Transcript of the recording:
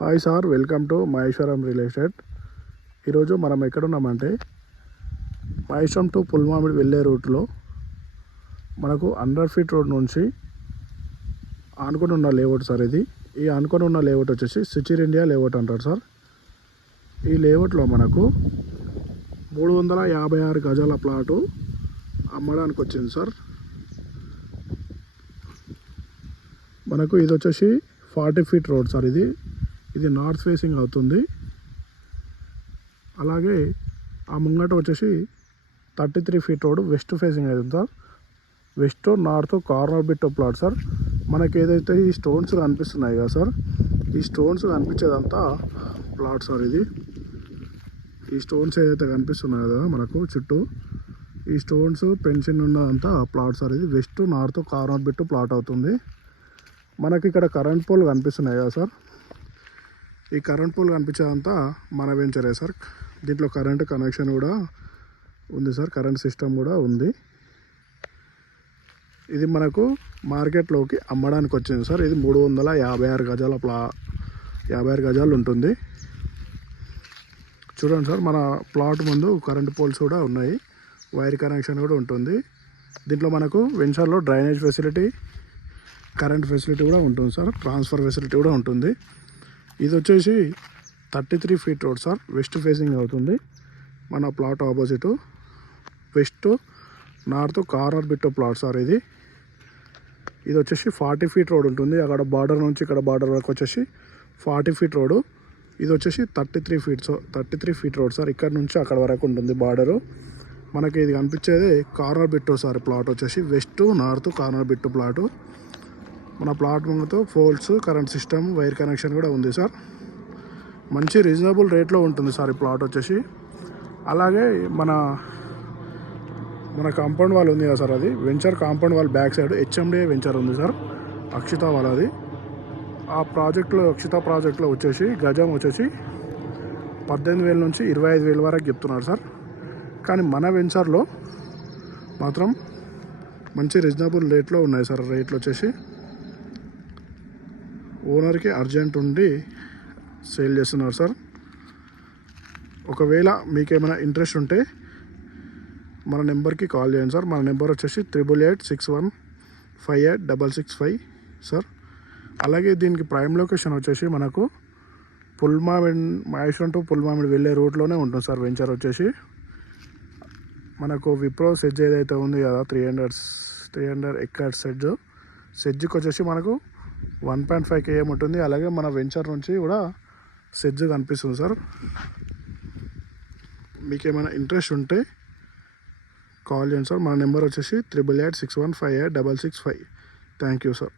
Hi sir, welcome to Maheshwaram real estate. ఈరోజు మనం ఎక్కడున్నామంటే Maheshwaram to Pulmamidi వెళ్ళే రూట్లో మనకు 100 ఫీట్ రోడ్ నుంచి ఆనుకొని ఉన్న లేఅవుట్ సార్ ఇది. ఈ ఆనుకొని ఉన్న లేఅవుట్ వచ్చేసి సిచిర్ ఇండియా లేఅవుట్ అంటారు సార్. ఈ లేఅవుట్లో మనకు 356 గజాల ప్లాటు అమ్మడానికి వచ్చింది సార్. మనకు ఇది వచ్చేసి 40 ఫీట్ రోడ్ సార్. ఇది నార్త్ ఫేసింగ్ అవుతుంది. అలాగే ఆ ముంగట వచ్చేసి 33 ఫీట్ రోడ్ వెస్ట్ ఫేసింగ్ అవుతుంది sir. West north corner bit plot sir. మనకి ఏదైతే ఈ స్టోన్స్ కనిపిస్తున్నాయి కదా సార్, ఈ స్టోన్స్ కనిపించేదంతా ప్లాట్ సార్. ఈ స్టోన్స్ ఏదైతే కనిపిస్తున్నాయి కదా మనకు చుట్టూ, ఈ స్టోన్స్ పెన్షన్ ఉన్నదంతా ప్లాట్ సార్. ఇది west north corner bit plot అవుతుంది. మనకి ఇక్కడ కరెంట్ పోల్ కనిపిస్తున్నాయి కదా సార్, ఈ కరెంట్ పోల్ కనిపించేదంతా మన వెంచరే సార్. దీంట్లో కరెంట్ కనెక్షన్ కూడా ఉంది సార్, కరెంట్ సిస్టమ్ కూడా ఉంది. ఇది మనకు మార్కెట్లోకి అమ్మడానికి వచ్చింది సార్. ఇది 356 గజాల 56 గజాలు ఉంటుంది. చూడండి సార్, మన ప్లాట్ ముందు కరెంట్ పోల్స్ కూడా ఉన్నాయి, వైర్ కనెక్షన్ కూడా ఉంటుంది. దీంట్లో మనకు వెంచర్లో డ్రైనేజ్ ఫెసిలిటీ, కరెంట్ ఫెసిలిటీ కూడా ఉంటుంది సార్, ట్రాన్స్ఫర్ ఫెసిలిటీ కూడా ఉంటుంది. ఇది వచ్చేసి 33 feet road sir, west facing అవుతుంది. మన plot opposite west north corner bit plot sir. ఇది వచ్చేసి 40 ఫీట్ రోడ్ ఉంటుంది. అక్కడ బార్డర్ నుంచి ఇక్కడ బార్డర్ వరకు వచ్చేసి 40 ఫీట్ రోడ్. ఇది వచ్చేసి 33 ఫీట్ రోడ్ సార్. ఇక్కడ నుంచి అక్కడ వరకు ఉంటుంది బార్డరు. మనకి ఇది కనిపించేది కార్నర్ బిట్ సార్. ప్లాట్ వచ్చేసి west north corner bit plot. మన ప్లాట్ ముందుతో poles, current system, wire connection కూడా ఉంది సార్. మంచి రీజనబుల్ రేట్లో ఉంటుంది సార్ ఈ ప్లాట్ వచ్చేసి. అలాగే మన కాంపౌండ్ వాల్ ఉంది కదా సార్, అది venture compound wall back side HMDA venture ఉంది సార్, అక్షిత వాళ్ళది. ఆ ప్రాజెక్ట్లో అక్షిత ప్రాజెక్ట్లో వచ్చేసి గజం వచ్చేసి 18,000 నుంచి 25,000 వరకు చెప్తున్నారు సార్. కానీ మన వెంచర్లో మాత్రం మంచి రీజనబుల్ రేట్లో ఉన్నాయి సార్. రేట్లు వచ్చేసి ఓనర్కి అర్జెంట్ ఉండి సేల్ చేస్తున్నారు సార్. ఒకవేళ మీకేమైనా ఇంట్రెస్ట్ ఉంటే మన నెంబర్కి కాల్ చేయండి సార్. మన నెంబర్ వచ్చేసి 8861586665 సార్. అలాగే దీనికి ప్రైమ్ లొకేషన్ వచ్చేసి మనకు మహేశ్వరం టు పుల్మామిడి వెళ్ళే రూట్లోనే ఉంటుంది సార్. వెంచర్ వచ్చేసి మనకు విప్రో సెడ్జ్ ఏదైతే ఉంది కదా, 300 ఎకర్స్ సెడ్జ్కి వచ్చేసి మనకు 1.5 km ఉంటుంది. అలాగే మన వెంచర్ నుంచి కూడా సెడ్జ్ కనిపిస్తుంది సార్. మీకు ఏమైనా ఇంట్రెస్ట్ ఉంటే కాల్ చేయండి సార్. మన నెంబర్ వచ్చేసి 8861586665. Thank you sir.